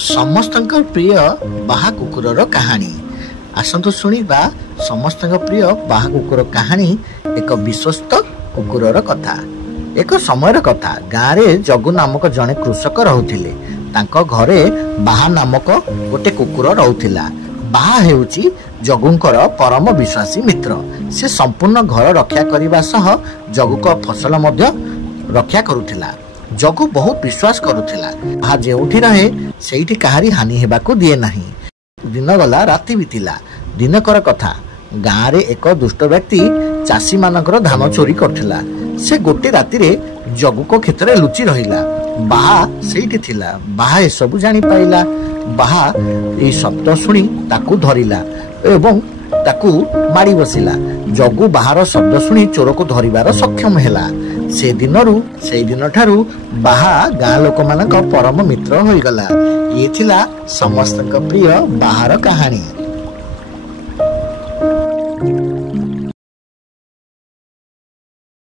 ସମସ୍ତଙ୍କ ପ୍ରିୟ ବାହା କୁକୁରର କାହାଣୀ। ଆସନ୍ତୁ ଶୁଣିବା ସମସ୍ତଙ୍କ ପ୍ରିୟ ବାହା କୁକୁର କାହାଣୀ। ଏକ ବିଶ୍ୱସ୍ତ କୁକୁରର କଥା। ଏକ ସମୟର କଥା, ଗାଁରେ ଜଗୁ ନାମକ ଜଣେ କୃଷକ ରହୁଥିଲେ। ତାଙ୍କ ଘରେ ବାହା ନାମକ ଗୋଟେ କୁକୁର ରହୁଥିଲା। ବାହା ହେଉଛି ଜଗୁଙ୍କର ପରମ ବିଶ୍ୱାସୀ ମିତ୍ର। ସେ ସମ୍ପୂର୍ଣ୍ଣ ଘର ରକ୍ଷା କରିବା ସହ ଜଗୁଙ୍କ ଫସଲ ମଧ୍ୟ ରକ୍ଷା କରୁଥିଲା। ଜଗୁ ବହୁତ ବିଶ୍ୱାସ କରୁଥିଲା, ବାହା ଯେଉଁଠି ରହେ ସେଇଠି କାହାରି ହାନି ହେବାକୁ ଦିଏ ନାହିଁ। ଦିନ ଗଲା, ରାତି ବିତିଲା। ଦିନକର କଥା, ଗାଁରେ ଏକ ଦୁଷ୍ଟ ବ୍ୟକ୍ତି ଚାଷୀମାନଙ୍କର ଧାନ ଚୋରି କରୁଥିଲା। ସେ ଗୋଟେ ରାତିରେ ଜଗୁଙ୍କ କ୍ଷେତରେ ଲୁଚି ରହିଲା। ବାହା ସେଇଠି ଥିଲା। ବାହା ଏସବୁ ଜାଣିପାରିଲା। ବାହା ଏଇ ଶବ୍ଦ ଶୁଣି ତାକୁ ଧରିଲା ଏବଂ ତାକୁ ମାଡ଼ି ବସିଲା। ଜଗୁ ବାହାର ଶବ୍ଦ ଶୁଣି ଚୋରକୁ ଧରିବାର ସକ୍ଷମ ହେଲା। ସେଇ ଦିନଠାରୁ ବାହା ଗାଁ ଲୋକମାନଙ୍କ ପରମ ମିତ୍ର ହୋଇଗଲା। ଇଏ ଥିଲା ସମସ୍ତଙ୍କ ପ୍ରିୟ ବାହାର କାହାଣୀ।